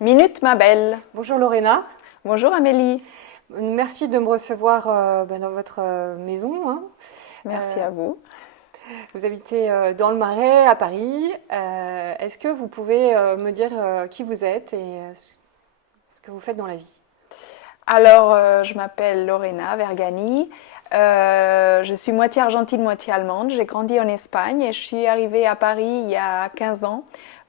Minute ma belle. Bonjour Lorena, Bonjour Amélie. merci de me recevoir dans votre maison, hein. Merci Euh, à vous. Vous habitez dans le Marais, à Paris. Est-ce que vous pouvez me dire qui vous êtes et ce que vous faites dans la vie? Alors, je m'appelle Lorena Vergani. Je suis moitié argentine, moitié allemande. J'ai grandi en Espagne et je suis arrivée à Paris il y a 15 ans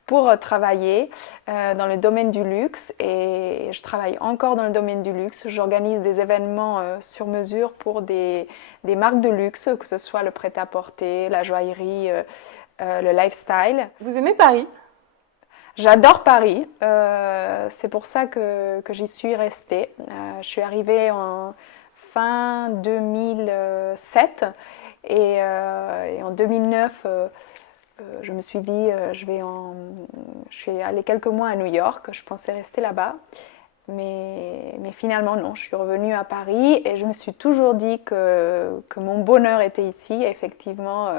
pour travailler dans le domaine du luxe et je travaille encore dans le domaine du luxe. J'organise des événements sur mesure pour des marques de luxe, que ce soit le prêt-à-porter, la joaillerie, le lifestyle. Vous aimez Paris? J'adore Paris, c'est pour ça que j'y suis restée. Je suis arrivée en fin 2007 et en 2009, je me suis dit, je suis allée quelques mois à New York, je pensais rester là-bas. Mais finalement, non, je suis revenue à Paris et je me suis toujours dit que mon bonheur était ici. Et effectivement,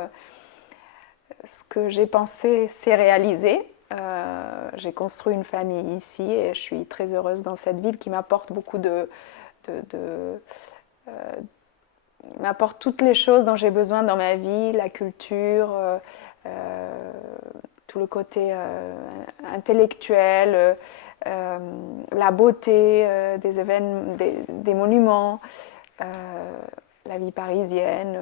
ce que j'ai pensé s'est réalisé. J'ai construit une famille ici et je suis très heureuse dans cette ville qui m'apporte beaucoup euh, m'apporte toutes les choses dont j'ai besoin dans ma vie, la culture, tout le côté intellectuel, la beauté des événements, des monuments, euh, la vie parisienne,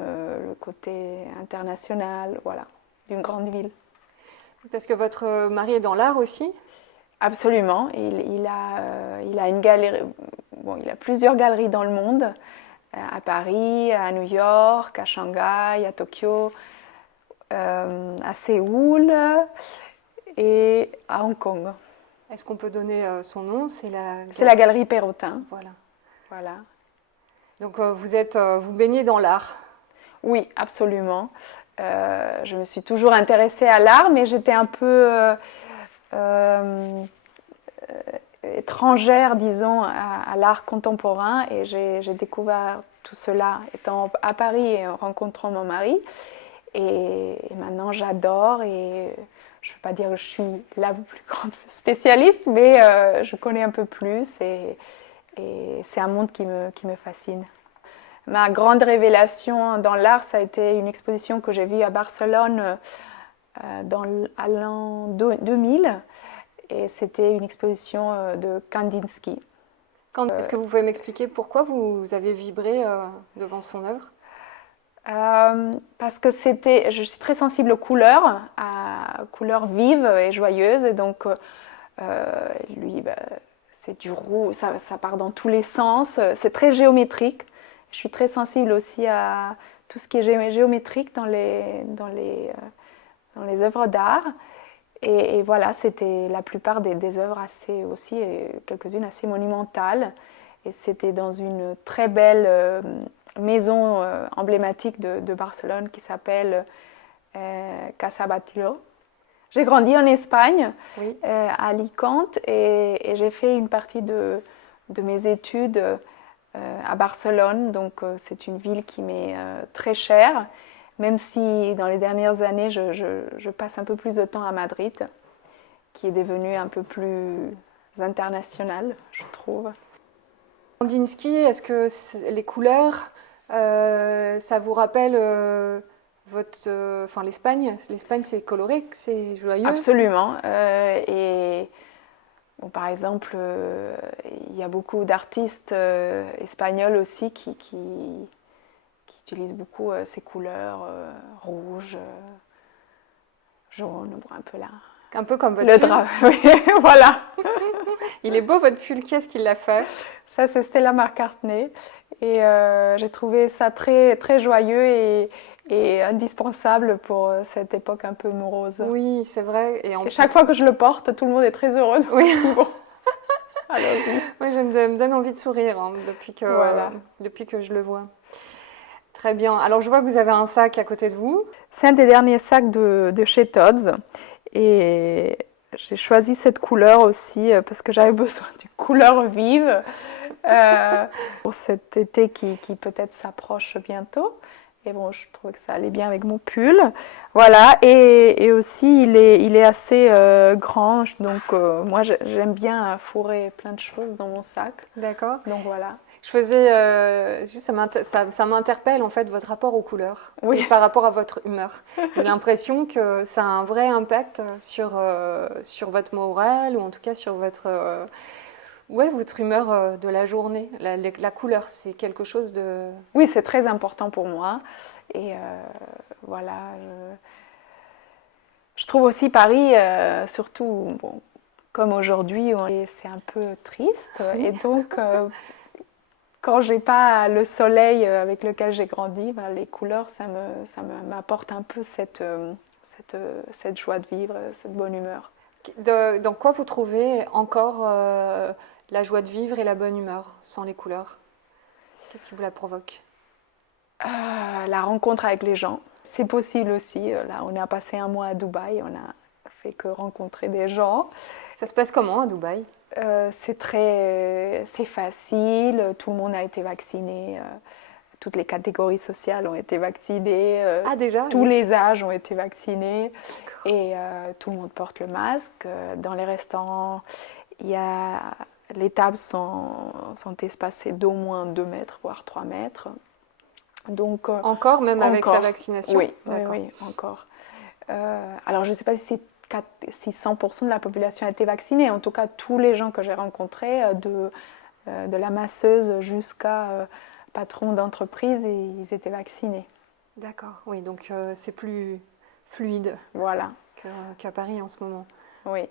le côté international, voilà, d'une grande ville. Parce que votre mari est dans l'art aussi. Absolument. Il a une galerie, bon, il a plusieurs galeries dans le monde, à Paris, à New York, à Shanghai, à Tokyo, à Séoul et à Hong Kong. Est-ce qu'on peut donner son nom? C'est la galerie Perrotin. Voilà. Voilà. Donc vous baignez dans l'art. Oui, absolument. Je me suis toujours intéressée à l'art, mais j'étais un peu euh, étrangère, disons, à l'art contemporain et j'ai découvert tout cela étant à Paris et en rencontrant mon mari. Et maintenant, j'adore et je ne veux pas dire que je suis la plus grande spécialiste, mais je connais un peu plus et c'est un monde qui me fascine. Ma grande révélation dans l'art, ça a été une exposition que j'ai vue à Barcelone à l'an 2000 et c'était une exposition de Kandinsky. Est-ce que vous pouvez m'expliquer pourquoi vous avez vibré devant son œuvre? Parce que je suis très sensible aux couleurs vives et joyeuses, et donc lui, bah, c'est du rouge, ça part dans tous les sens, c'est très géométrique. Je suis très sensible aussi à tout ce qui est géométrique dans les œuvres d'art. Et voilà, c'était la plupart des œuvres assez aussi, et quelques-unes assez monumentales. Et c'était dans une très belle maison emblématique de Barcelone qui s'appelle Casa Batlló. J'ai grandi en Espagne, Oui. à Alicante, et j'ai fait une partie de mes études à Barcelone. Donc c'est une ville qui m'est très chère, même si dans les dernières années je passe un peu plus de temps à Madrid, qui est devenu un peu plus international, je trouve. Kandinsky, est-ce que les couleurs, ça vous rappelle enfin l'Espagne? L'Espagne, c'est coloré, c'est joyeux. Absolument. Et bon, par exemple, il y a beaucoup d'artistes espagnols aussi qui utilisent beaucoup ces couleurs rouges, jaunes, bon, un peu là. Un peu comme votre Le pull. drap, oui, voilà. Il est beau votre pull, qui est-ce qui l'a fait? Ça, c'est Stella McCartney. Et j'ai trouvé ça très, très joyeux et indispensable pour cette époque un peu morose. Oui, c'est vrai. Et chaque fois que je le porte, tout le monde est très heureux. Donc Oui, je dis bon, allons-y. oui, me donne envie de sourire hein, Voilà. depuis que je le vois. Très bien. Alors je vois que vous avez un sac à côté de vous. C'est un des derniers sacs de chez Tod's. Et j'ai choisi cette couleur aussi parce que j'avais besoin d'une couleur vive pour cet été qui peut-être s'approche bientôt. Et bon, je trouvais que ça allait bien avec mon pull. Voilà, et aussi il est assez grand, donc moi j'aime bien fourrer plein de choses dans mon sac. D'accord. Donc voilà. Je faisais, juste ça m'interpelle en fait votre rapport aux couleurs et Oui, par rapport à votre humeur. J'ai l'impression que ça a un vrai impact sur votre morale ou en tout cas sur ouais, votre humeur de la journée. La couleur, c'est quelque chose de... oui, c'est très important pour moi. Et voilà, je trouve aussi Paris, surtout, bon, comme aujourd'hui, c'est un peu triste. Et Oui. donc, quand j'ai pas le soleil avec lequel j'ai grandi, ben, les couleurs, m'apporte un peu cette joie de vivre, cette bonne humeur. Dans quoi vous trouvez encore la joie de vivre et la bonne humeur sans les couleurs? Qu'est-ce qui vous la provoque? La rencontre avec les gens, c'est possible aussi. Là, on a passé un mois à Dubaï, on a fait que rencontrer des gens. Ça se passe comment à Dubaï? C'est facile, tout le monde a été vacciné, toutes les catégories sociales ont été vaccinées, Ah déjà, tous oui. les âges ont été vaccinés D'accord. et tout le monde porte le masque. Dans les restaurants, il y a, les tables sont espacées d'au moins 2 mètres, voire 3 mètres. Donc, Encore, même avec la encore, vaccination? oui, oui, D'accord. oui, encore. Alors, je ne sais pas si 100% de la population a été vaccinée. En tout cas, tous les gens que j'ai rencontrés, de la masseuse jusqu'à patron d'entreprise, ils étaient vaccinés. D'accord. Oui, donc c'est plus fluide Voilà, qu'à Paris en ce moment. oui.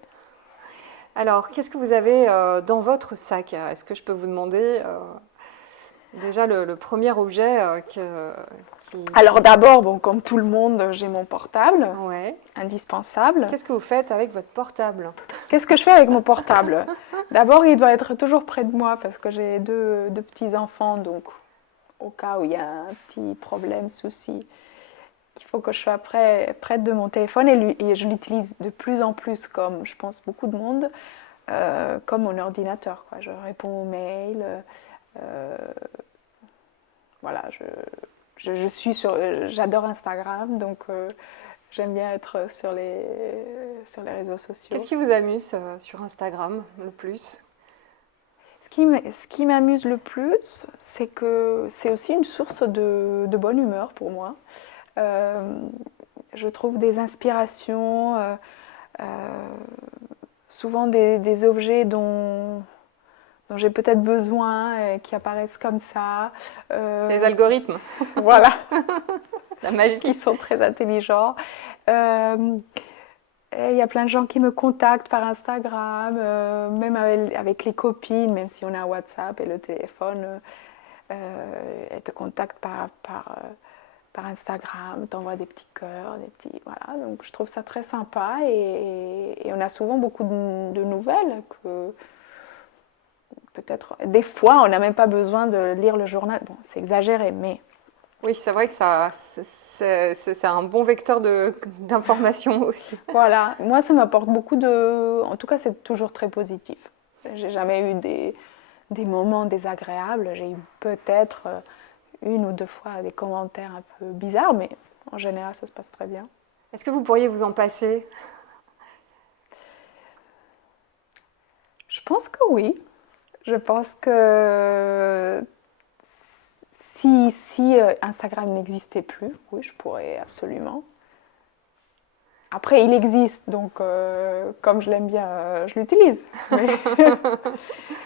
Alors, qu'est-ce que vous avez dans votre sac? Est-ce que je peux vous demander déjà le premier objet Alors d'abord, bon, comme tout le monde, j'ai mon portable, Ouais. indispensable. Qu'est-ce que vous faites avec votre portable? Qu'est-ce que je fais avec mon portable? D'abord, il doit être toujours près de moi parce que j'ai deux petits-enfants, donc au cas où il y a un petit problème, souci, il faut que je sois près de mon téléphone et je l'utilise de plus en plus, comme je pense beaucoup de monde, comme mon ordinateur, quoi. Je réponds aux mails, euh, voilà, j'adore Instagram, donc j'aime bien être sur les réseaux sociaux. Qu'est-ce qui vous amuse sur Instagram le plus? Ce qui m'amuse le plus, c'est que c'est aussi une source de bonne humeur pour moi. Euh, je trouve des inspirations, souvent des objets dont j'ai peut-être besoin, qui apparaissent comme ça. C'est les algorithmes, Voilà, la magie. qui sont très intelligents. Euh, et il y a plein de gens qui me contactent par Instagram, même avec les copines, même si on a WhatsApp et le téléphone, elles te contactent par Instagram, t'envoient des petits cœurs, des petits. Voilà, donc je trouve ça très sympa et on a souvent beaucoup de nouvelles que peut-être. Des fois, on n'a même pas besoin de lire le journal. Bon, c'est exagéré, mais Oui, c'est vrai que c'est un bon vecteur d'information aussi. voilà. Moi, ça m'apporte beaucoup de. En tout cas, c'est toujours très positif. J'ai jamais eu des moments désagréables. J'ai eu peut-être une ou deux fois des commentaires un peu bizarres, mais en général, ça se passe très bien. Est-ce que vous pourriez vous en passer? Je pense que oui. Je pense que si Instagram n'existait plus, oui, je pourrais absolument. Après, il existe, donc comme je l'aime bien, je l'utilise. Mais,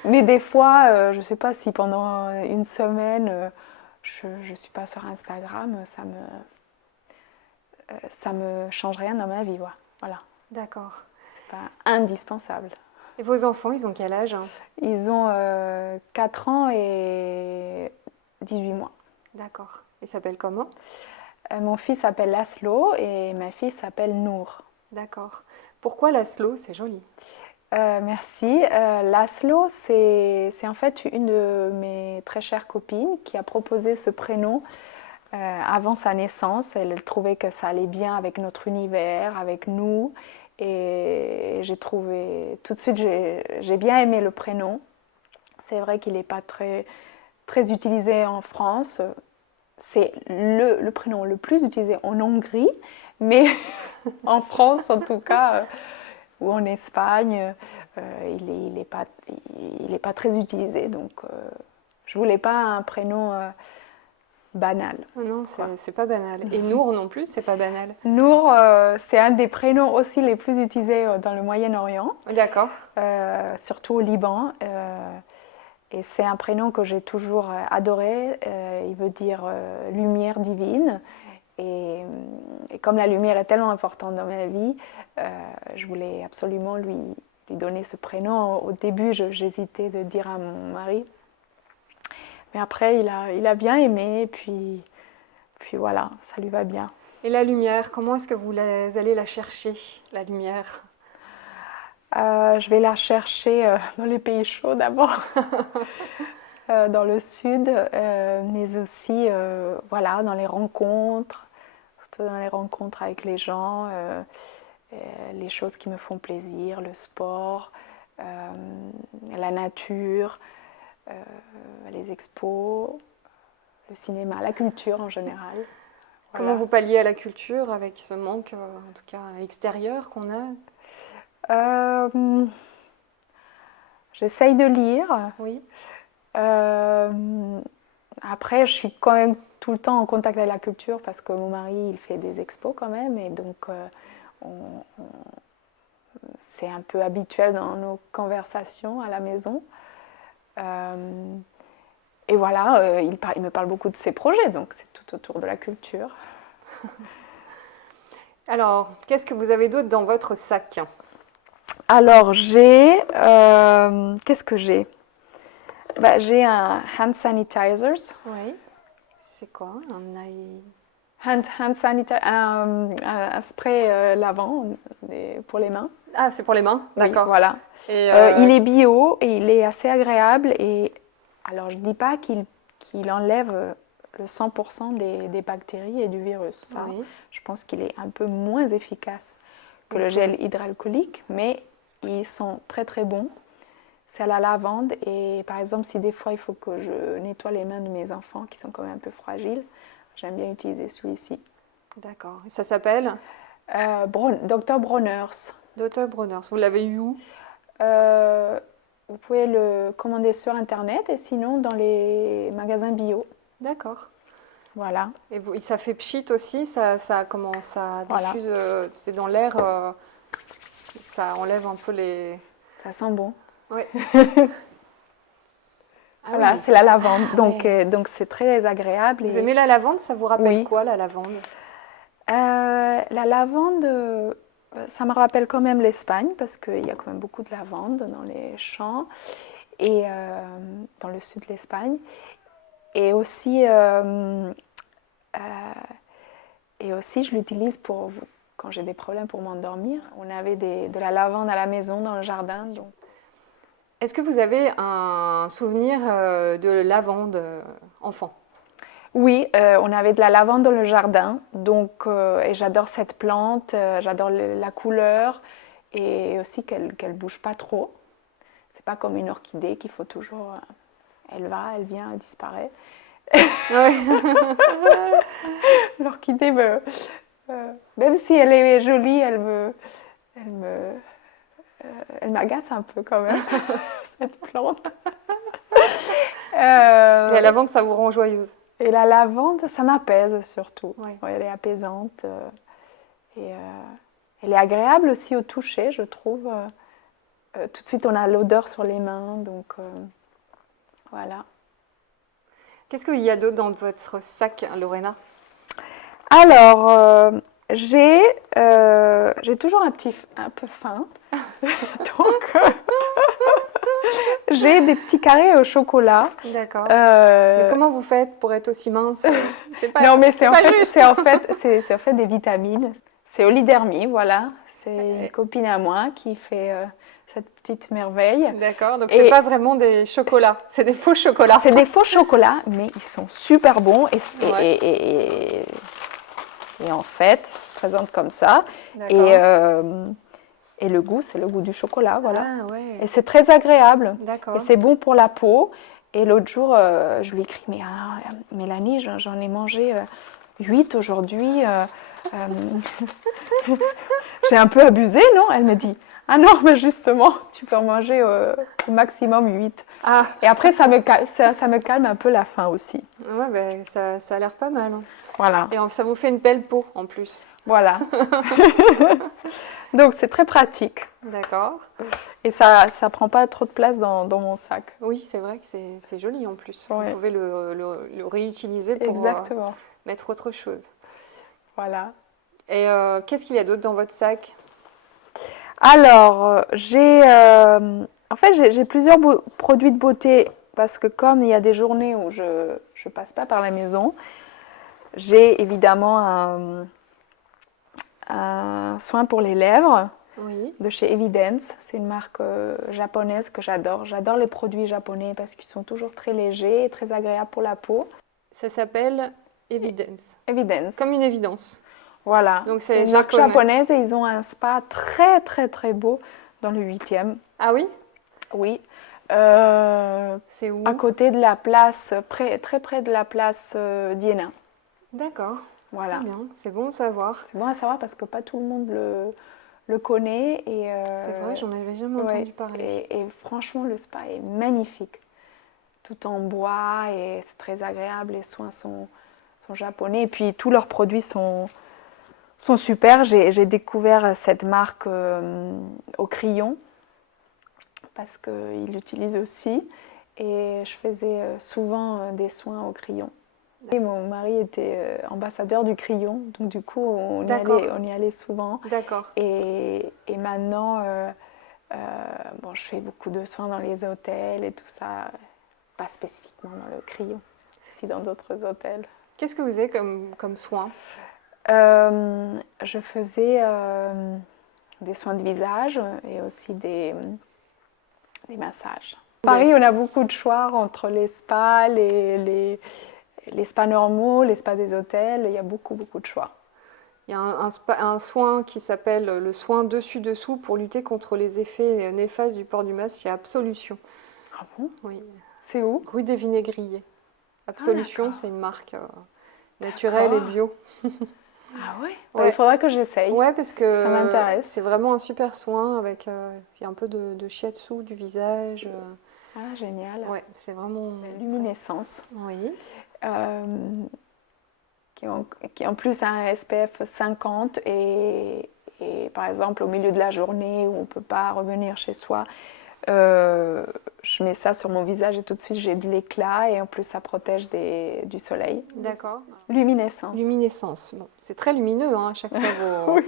mais des fois, je ne sais pas si pendant une semaine, je ne suis pas sur Instagram, ça me change rien dans ma vie. Voilà, D'accord. c'est pas indispensable. Et vos enfants, ils ont quel âge? Ils ont 4 ans et 18 mois. D'accord. Ils s'appellent comment? Mon fils s'appelle Laszlo et ma fille s'appelle Nour. D'accord. Pourquoi Laszlo? C'est joli. Merci. Laszlo, c'est en fait une de mes très chères copines qui a proposé ce prénom avant sa naissance. Elle trouvait que ça allait bien avec notre univers, avec nous. Et j'ai trouvé, tout de suite, j'ai bien aimé le prénom. C'est vrai qu'il n'est pas très, très utilisé en France. c'est le prénom le plus utilisé en Hongrie, mais en France en tout cas, ou en Espagne, il est pas très utilisé. Donc je voulais pas un prénom banal. Oh non, Quoi. c'est pas banal. Et Nour non plus, c'est pas banal. Nour, c'est un des prénoms aussi les plus utilisés dans le Moyen-Orient, D'accord. surtout au Liban. Et c'est un prénom que j'ai toujours adoré. Il veut dire lumière divine. Et comme la lumière est tellement importante dans ma vie, je voulais absolument lui donner ce prénom. Au début, j'hésitais de dire à mon mari. Mais après, il a bien aimé. Et puis voilà, ça lui va bien. Et la lumière, comment est-ce que vous allez la chercher, la lumière? Je vais la chercher dans les pays chauds d'abord, dans le sud, mais aussi voilà, dans les rencontres, surtout dans les rencontres avec les gens, les choses qui me font plaisir, le sport, la nature, les expos, le cinéma, la culture en général. Comment vous palliez à la culture avec ce manque, en tout cas extérieur qu'on a? J'essaye de lire. Oui. Après, je suis quand même tout le temps en contact avec la culture parce que mon mari, il fait des expos quand même. Et donc, c'est un peu habituel dans nos conversations à la maison. Et voilà, il me parle beaucoup de ses projets, donc c'est tout autour de la culture. Alors, qu'est-ce que vous avez d'autre dans votre sac? Alors, qu'est-ce que j'ai? J'ai un hand sanitizer. Oui. C'est quoi? Hand sanitizer, un spray lavant pour les mains. Ah, c'est pour les mains? D'accord. Oui, voilà. Et il est bio et il est assez agréable. Et alors, je ne dis pas qu'il enlève le 100% des bactéries et du virus. Ça, oui. je pense qu'il est un peu moins efficace que le gel hydroalcoolique, mais ils sont très très bons. C'est à la lavande et par exemple, si des fois il faut que je nettoie les mains de mes enfants qui sont quand même un peu fragiles, j'aime bien utiliser celui-ci. D'accord. Et ça s'appelle? Dr Bronner's. Dr Bronner's. Vous l'avez eu où? Vous pouvez le commander sur internet et sinon dans les magasins bio. D'accord. Voilà. Et ça fait pchit aussi, ça diffuse, voilà. C'est dans l'air, ça enlève un peu les... Ça sent bon. Oui. Voilà, oui. c'est la lavande, donc Ouais. donc c'est très agréable. Vous aimez la lavande? Ça vous rappelle Oui. quoi, la lavande? La lavande, ça me rappelle quand même l'Espagne parce qu'il y a quand même beaucoup de lavande dans les champs et dans le sud de l'Espagne. Et aussi, je l'utilise quand j'ai des problèmes pour m'endormir. On avait de la lavande à la maison dans le jardin. Donc. Est-ce que vous avez un souvenir de lavande enfant? Oui, on avait de la lavande dans le jardin, donc et j'adore cette plante, j'adore la couleur et aussi qu'elle bouge pas trop. C'est pas comme une orchidée qu'il faut toujours, elle va, elle vient, elle disparaît. Oui. L'orchidée même si elle est jolie, elle m'agace un peu quand même cette plante. La lavande, ça vous rend joyeuse? Et la lavande, ça m'apaise surtout. Ouais. Ouais, elle est apaisante. Et elle est agréable aussi au toucher, je trouve. Tout de suite, on a l'odeur sur les mains. Donc, voilà. Qu'est-ce qu'il y a d'autre dans votre sac, Lorena? Alors, j'ai toujours un peu faim. Donc, j'ai des petits carrés au chocolat. D'accord. Mais comment vous faites pour être aussi mince? C'est pas, non, mais c'est pas juste. c'est en fait des vitamines. C'est Olidermie, voilà. C'est une copine à moi qui fait cette petite merveille. D'accord, donc c'est pas vraiment des chocolats, c'est des faux chocolats. C'est des faux chocolats, mais ils sont super bons. Et en fait, ça se présente comme ça. Et le goût, c'est le goût du chocolat, voilà. Ah ouais. Et c'est très agréable. D'accord. Et c'est bon pour la peau. Et l'autre jour, je lui écris, mais Mélanie, j'en ai mangé 8 aujourd'hui. J'ai un peu abusé, non? Elle me dit, ah non, mais justement, tu peux en manger au maximum 8. Ah, Et après, ça me calme un peu la faim aussi. ouais, ben, ça a l'air pas mal, hein. Voilà, Et ça vous fait une belle peau en plus. voilà. Donc, c'est très pratique. D'accord. Et ça prend pas trop de place dans mon sac. Oui, c'est vrai que c'est joli en plus. Vous Ouais. pouvez le réutiliser pour Exactement. mettre autre chose. Voilà. Et qu'est-ce qu'il y a d'autre dans votre sac? Alors, en fait, j'ai plusieurs produits de beauté parce que comme il y a des journées où je passe pas par la maison, j'ai évidemment un soin pour les lèvres Oui, de chez Evidence. C'est une marque japonaise que j'adore. J'adore les produits japonais parce qu'ils sont toujours très légers et très agréables pour la peau. ça s'appelle Evidence. Evidence. Comme une évidence. Voilà. Donc C'est c'est une marque japonais. japonaise et ils ont un spa très très très beau dans le 8e. Ah oui? Oui. C'est où? À côté de la place, très près de la place d'Iéna. D'accord. Voilà. Très bien. C'est bon à savoir. C'est bon à savoir parce que pas tout le monde le connaît. Et, C'est vrai, j'en avais jamais ouais, entendu parler. et franchement, le spa est magnifique. Tout en bois et c'est très agréable. Les soins sont japonais. Et puis tous leurs produits sont super. J'ai découvert cette marque au crayon parce qu'ils l'utilisent aussi. Et je faisais souvent des soins au crayon. Et mon mari était ambassadeur du crayon, donc du coup D'accord. on y allait souvent. D'accord. Et maintenant, bon, je fais beaucoup de soins dans les hôtels et tout ça, pas spécifiquement dans le crayon, aussi dans d'autres hôtels. Qu'est-ce que vous avez comme soin? Je faisais des soins de visage et aussi des massages. À Paris, on a beaucoup de choix entre les spas, les spas normaux, les spas des hôtels, il y a beaucoup de choix. Il y a un soin qui s'appelle le soin dessus-dessous pour lutter contre les effets néfastes du port du masque chez Absolution. Ah bon? Oui. C'est où? Rue des Vinaigriers. Absolution, d'accord. c'est une marque naturelle et D'accord. bio. Ah ouais? Ouais. Il faudra que j'essaye. Ouais, parce que Ça m'intéresse. c'est vraiment un super soin avec il y a un peu de shiatsu du visage. Ah, génial. Ouais, c'est vraiment Luminescence. Oui, euh, qui en plus a un SPF 50 et par exemple au milieu de la journée où on ne peut pas revenir chez soi, je mets ça sur mon visage et tout de suite j'ai de l'éclat et en plus ça protège du soleil. d'accord. Luminescence. Luminescence. Bon, c'est très lumineux hein, à chaque fois vos. Oui,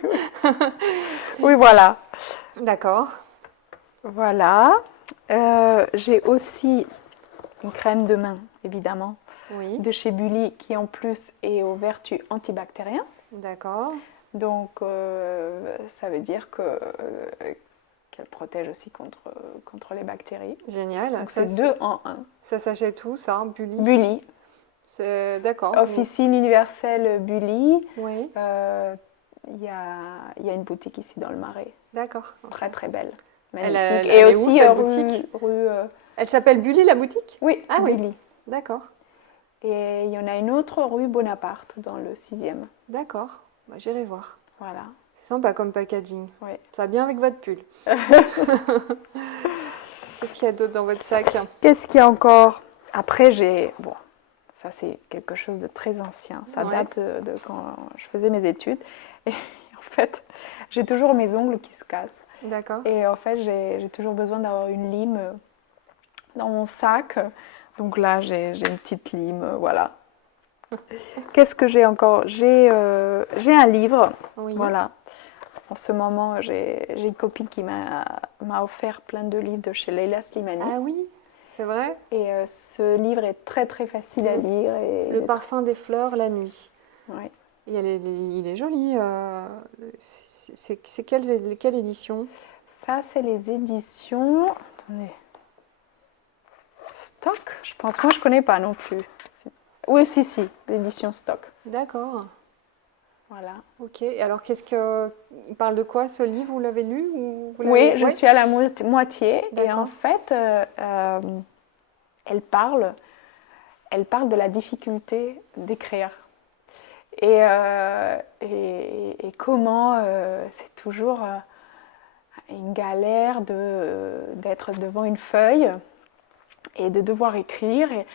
oui, voilà. D'accord. Voilà. J'ai aussi une crème de main, évidemment, Oui, de chez Bully qui en plus est aux vertus antibactériennes. d'accord. Donc ça veut dire qu'elle protège aussi contre les bactéries. Génial. Donc c'est 2 en 1. Ça s'achète où ça, Bully? Bully, C'est d'accord. Officine universelle Bully. Oui, Il y a une boutique ici dans le Marais, d'accord. très très belle, Elle, magnifique. elle Et est où, aussi cette rue, boutique? rue Elle s'appelle Bully la boutique? oui, Ah oui. Bully. D'accord. Et il y en a une autre rue Bonaparte dans le 6e. D'accord. Bah, j'irai voir. Voilà. C'est sympa comme packaging. Oui. Ça va bien avec votre pull. Qu'est-ce qu'il y a d'autre dans votre sac? Qu'est-ce qu'il y a encore? Après, bon, ça c'est quelque chose de très ancien. Ça Ouais. date de quand je faisais mes études. Et en fait, j'ai toujours mes ongles qui se cassent. D'accord. Et en fait, j'ai toujours besoin d'avoir une lime dans mon sac. Donc là, j'ai une petite lime, voilà. Qu'est-ce que j'ai encore? J'ai un livre, Oui. voilà. En ce moment, j'ai une copine qui m'a offert plein de livres de chez Leila Slimani. Ah oui, c'est vrai. Et ce livre est très très facile à lire. Et Le parfum des fleurs la nuit. ouais. Et il est joli. C'est quelle édition? Ça, c'est les éditions. Attendez. Stock, je pense. Moi, je connais pas non plus. Oui, si, l'édition Stock. D'accord. Voilà. Ok. Et alors, il parle de quoi ce livre? Vous l'avez lu ou vous Oui, l'avez- je ouais. suis à la moitié. Et D'accord. en fait, elle parle de la difficulté d'écrire. Et comment c'est toujours une galère d'être devant une feuille et de devoir écrire. Et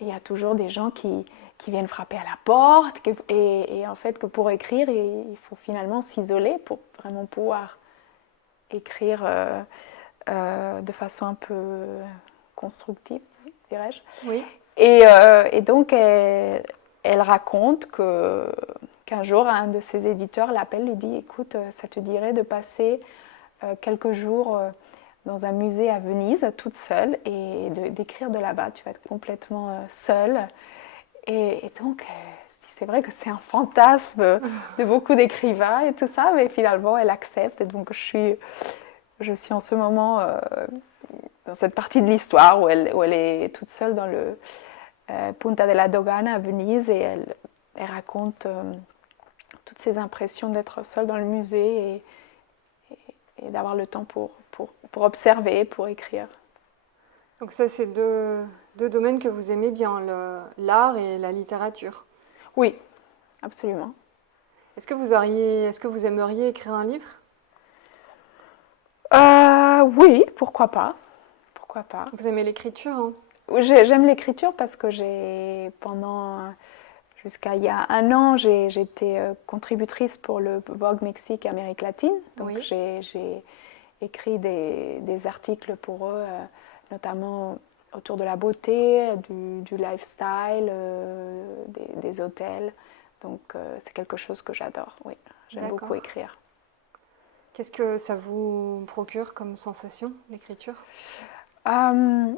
il y a toujours des gens qui viennent frapper à la porte. Et en fait, que pour écrire, il faut finalement s'isoler pour vraiment pouvoir écrire de façon un peu constructive, dirais-je. Oui. Et donc, elle raconte qu'un jour, un de ses éditeurs l'appelle, lui dit, écoute, ça te dirait de passer quelques jours dans un musée à Venise, toute seule, et d'écrire de là-bas. Tu vas être complètement seule. Et donc, c'est vrai que c'est un fantasme de beaucoup d'écrivains et tout ça, mais finalement, elle accepte. Et donc, je suis en ce moment dans cette partie de l'histoire où elle est toute seule dans le Punta della Dogana à Venise, et elle raconte toutes ses impressions d'être seule dans le musée et d'avoir le temps pour observer, pour écrire. Donc ça, c'est deux domaines que vous aimez bien, l'art et la littérature. Oui, absolument. Est-ce que vous aimeriez écrire un livre? Oui, pourquoi pas. Pourquoi pas. Vous aimez l'écriture, hein? J'aime l'écriture parce que jusqu'à il y a un an, j'étais contributrice pour le Vogue Mexique et Amérique latine. Donc Oui. j'ai écrit des articles pour eux, notamment autour de la beauté, du lifestyle, des hôtels. Donc c'est quelque chose que j'adore, oui. J'aime beaucoup D'accord. écrire. Qu'est-ce que ça vous procure comme sensation, l'écriture? Euh,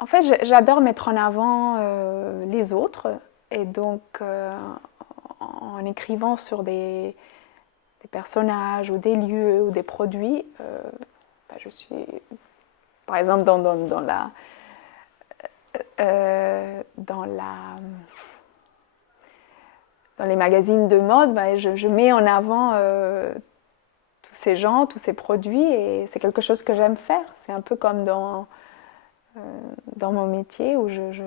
En fait, j'adore mettre en avant les autres. Et donc, en écrivant sur des personnages ou des lieux ou des produits, je suis, par exemple, dans les magazines de mode, je mets en avant tous ces gens, tous ces produits, et c'est quelque chose que j'aime faire. C'est un peu comme dans mon métier où je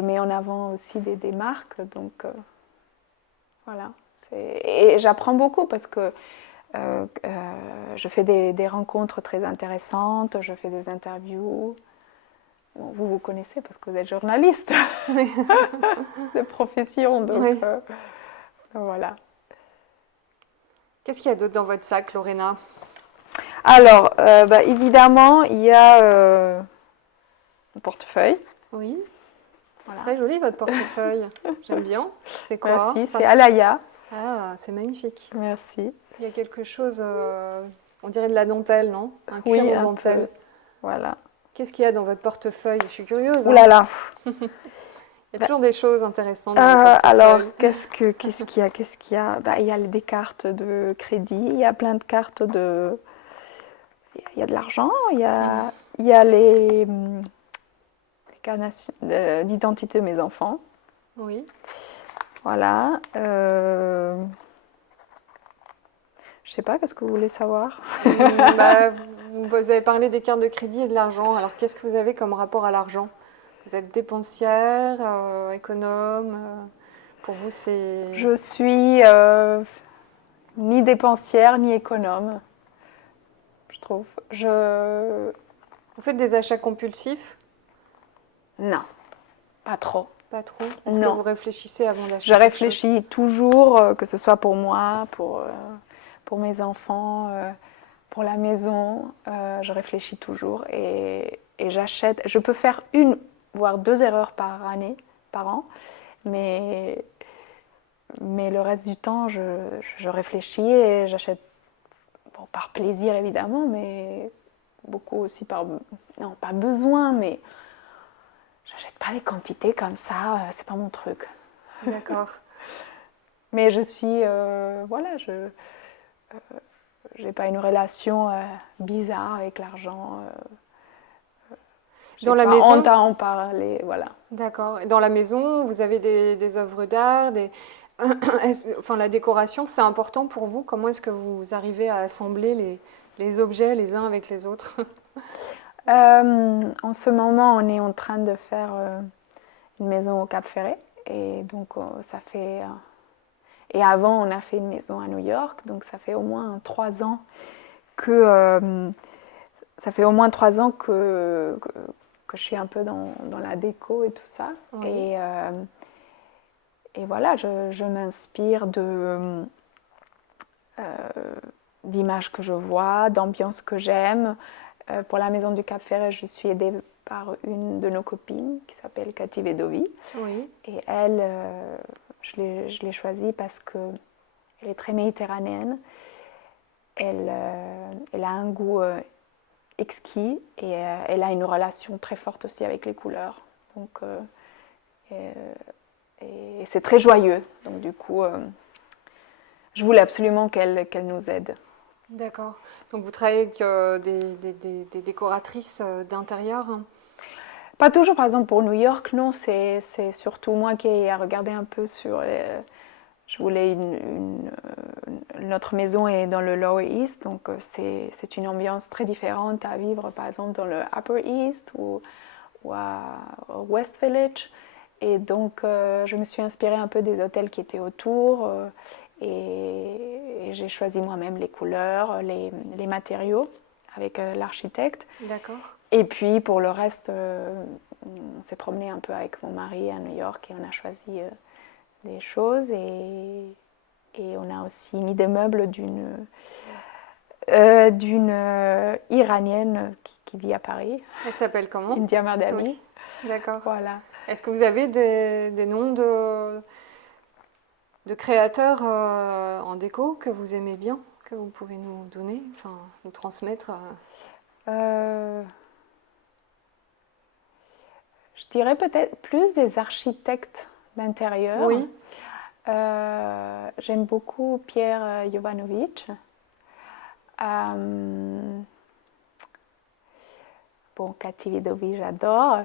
mets en avant aussi des marques. Donc voilà. Et j'apprends beaucoup parce que je fais des rencontres très intéressantes, je fais des interviews. Bon, vous connaissez parce que vous êtes journaliste de profession. Donc Oui. Voilà. Qu'est-ce qu'il y a d'autre dans votre sac, Lorena? Alors, évidemment, il y a un portefeuille. Oui. Voilà. Très joli votre portefeuille. J'aime bien. C'est quoi? Merci, c'est Alaya. Ah, c'est magnifique. Merci. Il y a quelque chose, on dirait de la dentelle, non? Un cuir Oui, en un dentelle. peu. Voilà. Qu'est-ce qu'il y a dans votre portefeuille? Je suis curieuse, Ouh hein. là là. Il y a toujours des choses intéressantes dans les Alors, portefeuilles. qu'est-ce qu'il y a? Qu'est-ce qu'il y a? Il y a des cartes de crédit, il y a plein de cartes de... Il y a de l'argent, il y a les carnets d'identité de mes enfants. Oui. Voilà. Je sais pas, qu'est-ce que vous voulez savoir? Vous avez parlé des cartes de crédit et de l'argent. Alors, qu'est-ce que vous avez comme rapport à l'argent? Vous êtes dépensière, économe? Pour vous, c'est... Je suis ni dépensière ni économe, je trouve. Vous faites des achats compulsifs? Non, pas trop. Pas trop. Est-ce que Non. vous réfléchissez avant d'acheter Je quelque chose? réfléchis toujours, que ce soit pour moi, pour mes enfants, pour la maison. Je réfléchis toujours et j'achète. Je peux faire une, voire deux erreurs par année, par an, mais le reste du temps, je réfléchis et j'achète, bon, par plaisir évidemment, mais beaucoup aussi par, non pas besoin, mais j'achète pas des quantités comme ça, c'est pas mon truc. D'accord. Mais je suis, voilà, j'ai pas une relation bizarre avec l'argent. J'ai Dans la pas maison? honte à en parler, voilà. D'accord. Et dans la maison, vous avez des œuvres d'art, Enfin, la décoration, c'est important pour vous? Comment est-ce que vous arrivez à assembler les objets les uns avec les autres? En ce moment, on est en train de faire une maison au Cap Ferret. Et donc, ça fait. Et avant, on a fait une maison à New York. Donc, ça fait au moins 3 ans que. Ça fait au moins 3 ans que je suis un peu dans la déco et tout ça. Oui, Et voilà, je m'inspire d'images que je vois, d'ambiances que j'aime. Pour la maison du Cap Ferret, je suis aidée par une de nos copines qui s'appelle Cathy Vedovi. oui, Et elle, je l'ai choisie parce qu'elle est très méditerranéenne. Elle a un goût exquis et elle a une relation très forte aussi avec les couleurs. Donc, et c'est très joyeux. Donc du coup, je voulais absolument qu'elle nous aide. d'accord. Donc vous travaillez avec des décoratrices d'intérieur? Pas toujours, par exemple, pour New York, non, c'est surtout moi qui ai regardé un peu sur je voulais notre maison est dans le Lower East, donc c'est une ambiance très différente à vivre, par exemple, dans le Upper East ou à West Village. Et donc, je me suis inspirée un peu des hôtels qui étaient autour et j'ai choisi moi-même les couleurs, les matériaux avec l'architecte. D'accord. Et puis, pour le reste, on s'est promené un peu avec mon mari à New York et on a choisi des choses et on a aussi mis des meubles d'une Iranienne qui vit à Paris, Elle s'appelle comment? India Oui, Mardami. d'accord. Voilà. Est-ce que vous avez des noms de créateurs en déco que vous aimez bien, que vous pouvez nous donner, enfin nous transmettre? Euh, je dirais peut-être plus des architectes d'intérieur. Oui, J'aime beaucoup Pierre Jovanovic. Euh, bon, Cathy Vidovi, j'adore,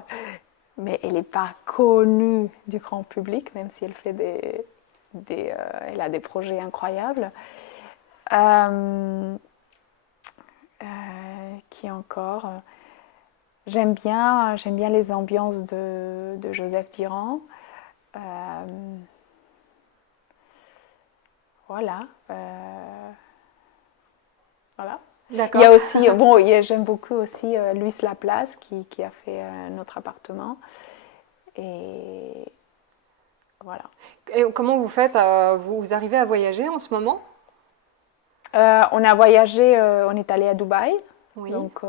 mais elle n'est pas connue du grand public, même si elle fait elle a des projets incroyables. Euh, qui encore j'aime bien les ambiances de Joseph Diran. Euh, voilà. Voilà. Il y d'accord. a aussi, bon, j'aime beaucoup aussi Luis Laplace qui a fait notre appartement. Et voilà. Et comment vous faites? Vous arrivez à voyager en ce moment? On a voyagé, on est allé à Dubaï. Oui, Donc,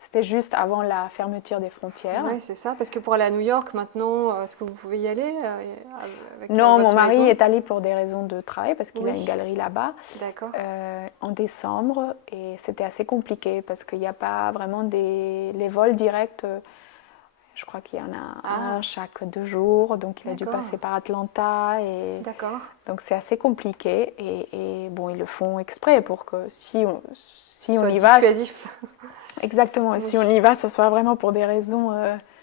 c'était juste avant la fermeture des frontières. ouais, c'est ça. Parce que pour aller à New York maintenant, est-ce que vous pouvez y aller avec Non, mon votre mari maison? est allé pour des raisons de travail parce qu'il a une Oui, galerie là-bas d'accord. en décembre et c'était assez compliqué parce qu'il n'y a pas vraiment les vols directs. Je crois qu'il y en a Ah, un chaque 2 jours, donc il a dû d'accord, passer par Atlanta et d'accord. donc c'est assez compliqué et bon ils le font exprès pour que si on Soit y va, dissuasif. exactement, et Oui, si on y va, ça soit vraiment pour des raisons,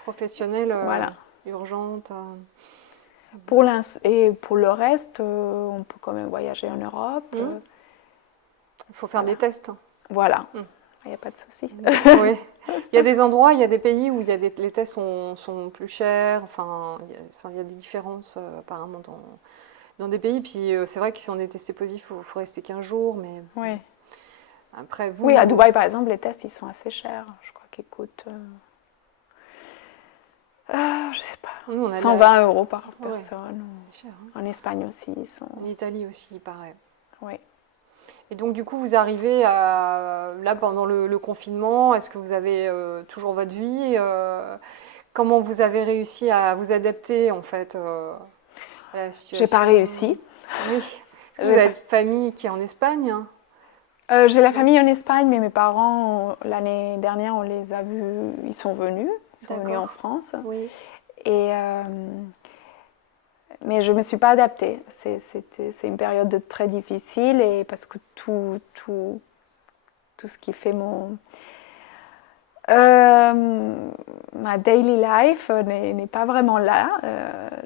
professionnelle, voilà. urgente. Et pour le reste, on peut quand même voyager en Europe, Il faut faire voilà. des tests. Voilà, Hmm. il n'y a pas de souci. Oui. Il y a des endroits, il y a des pays où les tests sont plus chers. Enfin, il y a des différences apparemment dans des pays. Puis c'est vrai que si on est testé positif, il faut rester 15 jours. Mais Oui. après, Oui, à Dubaï, par exemple, les tests, ils sont assez chers. Je crois qu'ils coûtent, je sais pas, nous, on a 120 € par Ouais, personne. c'est cher, hein. En Espagne aussi, ils sont... En Italie aussi, il paraît. Oui. Et donc, du coup, vous arrivez là pendant le confinement. Est-ce que vous avez toujours votre vie? Comment vous avez réussi à vous adapter en fait à la J'ai pas situation? réussi. Oui. Est-ce que vous J'ai avez pas- une famille qui est en Espagne? j'ai la famille en Espagne, mais mes parents, l'année dernière, on les a vus, ils sont venus en D'accord. France. Oui. Et, mais je ne me suis pas adaptée. C'est une période très difficile et parce que tout ce qui fait ma daily life n'est pas vraiment là.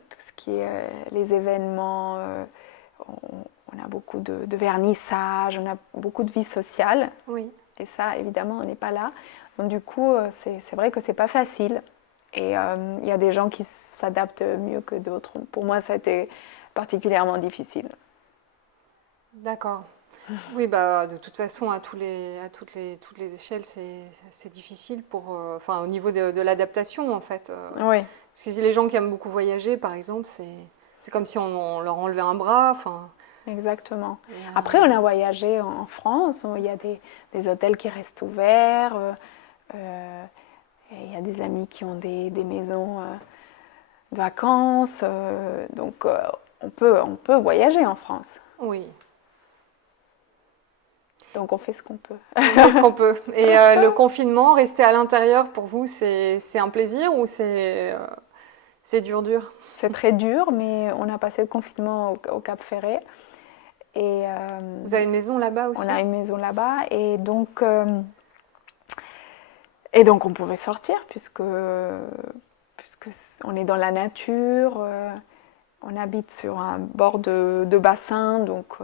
Tout ce ce qui est les événements. On a beaucoup de vernissage, on a beaucoup de vie sociale. Oui. Et ça, évidemment, on n'est pas là. Donc du coup, c'est vrai que c'est pas facile. Et il y a des gens qui s'adaptent mieux que d'autres. Pour moi, ça a été particulièrement difficile. D'accord. Oui, bah, de toute façon, à toutes les échelles, c'est difficile enfin, au niveau de l'adaptation, en fait. Oui, Si c'est les gens qui aiment beaucoup voyager, par exemple, c'est comme si on leur enlevait un bras. Enfin, exactement. et, Après, on a voyagé en France. Il y a des hôtels qui restent ouverts. Et il y a des amis qui ont des maisons de vacances. Donc, on peut voyager en France. oui, Donc, on fait ce qu'on peut. on fait ce qu'on peut. Et le confinement, rester à l'intérieur, pour vous, c'est un plaisir ou c'est dur, dur? C'est très dur, mais on a passé le confinement au Cap Ferret. Et Vous avez une maison là-bas on aussi? a une maison là-bas. Et donc, on pouvait sortir puisque on est dans la nature. On habite sur un bord de bassin, donc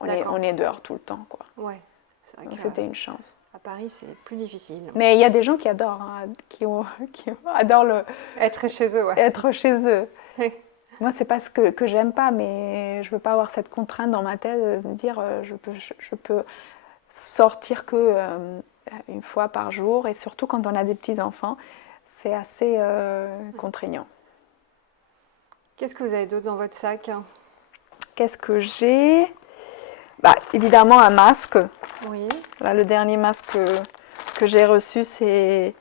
D'accord. on est dehors tout le temps, quoi. Ouais, c'est vrai Donc, qu'à c'était une chance. Paris, c'est plus difficile. Mais il y a des gens qui adorent, hein, qui adorent Être chez eux, ouais. être chez eux. Oui. Moi, c'est pas ce que j'aime pas, mais je veux pas avoir cette contrainte dans ma tête de me dire je peux sortir que une fois par jour, et surtout quand on a des petits enfants, c'est assez contraignant. Qu'est-ce que vous avez d'autre dans votre sac? Qu'est-ce que j'ai? Bah, évidemment un masque. Oui, Là, le dernier masque que j'ai reçu, c'est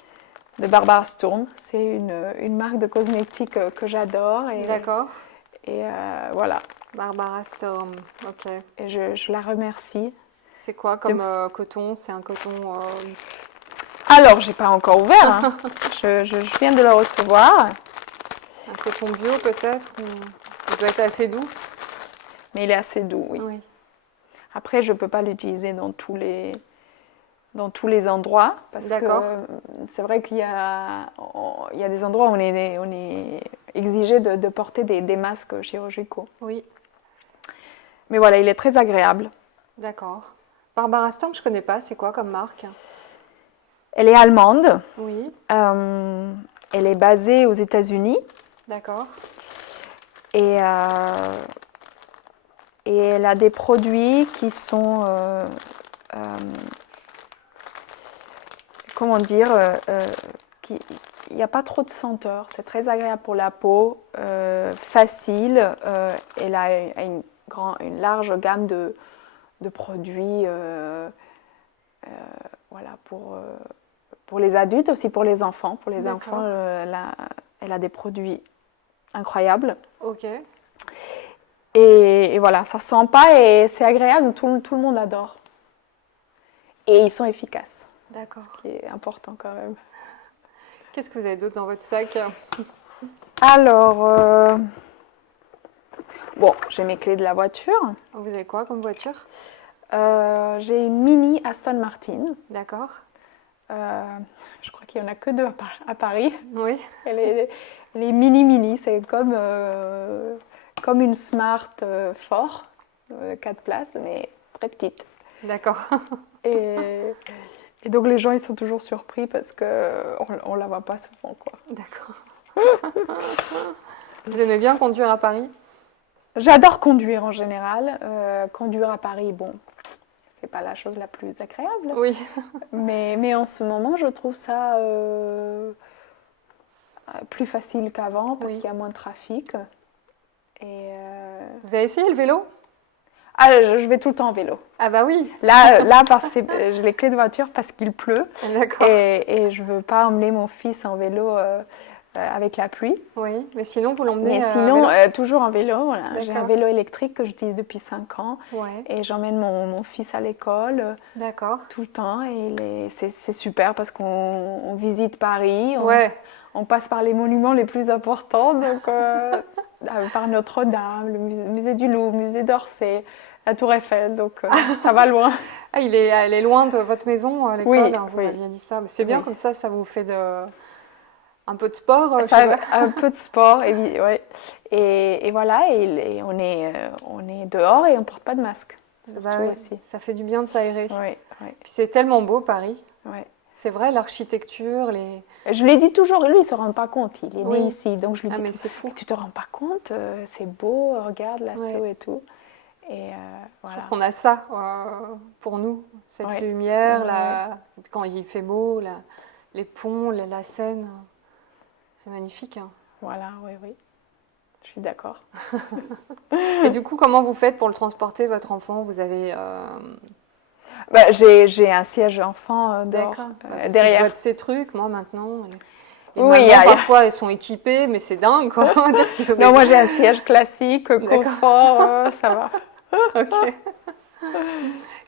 de Barbara Sturm. C'est une marque de cosmétiques que j'adore. d'accord. Et voilà. Barbara Storm, ok. Et je la remercie. C'est quoi comme coton? C'est un coton... Alors, j'ai pas encore ouvert, hein. Je viens de le recevoir, un coton bio peut-être? Il doit être assez doux. mais il est assez doux, oui. Oui, Après, je peux pas l'utiliser dans tous les endroits, parce que d'accord. c'est vrai qu'il y a des endroits où on est exigé de porter des masques chirurgicaux. Oui, Mais voilà, il est très agréable. d'accord. Barbara Storm, je connais pas. C'est quoi comme marque? Elle est allemande, Oui, elle est basée aux États-Unis, d'accord. et, et elle a des produits qui sont, comment dire, il n'y a pas trop de senteur, c'est très agréable pour la peau, facile, elle a une large gamme de produits, voilà, pour les adultes, aussi pour les enfants. Pour les D'accord. enfants, elle a des produits incroyables. Ok, Et voilà, ça sent pas et c'est agréable, tout le monde adore. Et ils sont efficaces, d'accord. ce qui est important quand même. Qu'est-ce que vous avez d'autre dans votre sac? Alors, bon, j'ai mes clés de la voiture. Vous avez quoi comme voiture? J'ai une Mini Aston Martin. D'accord. Je crois qu'il n'y en a que deux à Paris. Oui, Elle est mini, c'est comme une Smart Fort, 4 places, mais très petite. d'accord. Et donc les gens ils sont toujours surpris parce qu'on la voit pas souvent, quoi. D'accord. Vous aimez bien conduire à Paris? J'adore conduire en général. Conduire à Paris, bon, c'est pas la chose la plus agréable. Oui, Mais en ce moment, je trouve ça plus facile qu'avant parce Oui. qu'il y a moins de trafic. Et vous avez essayé le vélo? je vais tout le temps en vélo. Ah bah oui, Là j'ai les clés de voiture parce qu'il pleut d'accord. et je veux pas emmener mon fils en vélo avec la pluie. Oui, mais sinon vous l'emmenez Mais à sinon, vélo? toujours en vélo. Voilà. J'ai un D'accord. vélo électrique que j'utilise depuis 5 ans Ouais, et j'emmène mon fils à l'école d'accord. tout le temps. Et c'est super parce qu'on visite Paris, Ouais, on passe par les monuments les plus importants, donc par Notre-Dame, le musée du Louvre, le musée d'Orsay, la Tour Eiffel, donc ça va loin. ah, elle est loin de votre maison, l'école, Oui, hein, vous oui. m'aviez dit ça. Mais c'est bien Oui. comme ça vous fait Un peu de sport, je sais Ça, pas. un peu de sport, ouais. Et voilà, et on est dehors et on porte pas de masque, Bah surtout oui, aussi. ça fait du bien de s'aérer. Oui, oui, Puis c'est tellement beau, Paris. oui. C'est vrai, l'architecture, les... Je lui dis toujours, lui, il se rend pas compte, il est né Oui. ici, donc je lui Ah, dis mais tout, c'est fou. mais tu te rends pas compte, c'est beau, regarde Ouais. l'assaut et tout. Et Je trouve voilà. qu'on a ça pour nous, cette Oui, lumière, oui, oui. quand il fait beau, les ponts, la Seine, c'est magnifique, hein. Voilà, oui, oui. Je suis d'accord. Et du coup, comment vous faites pour le transporter, votre enfant? Vous avez... Bah, j'ai un siège enfant dehors, D'accord. Parce que je vois derrière. de ces trucs, moi, maintenant. Les Oui, mamans, parfois, elles sont équipées, mais c'est dingue, quoi. On dirait qu'ils ont non, des- moi j'ai un siège classique, D'accord. confort, ça va. Ok.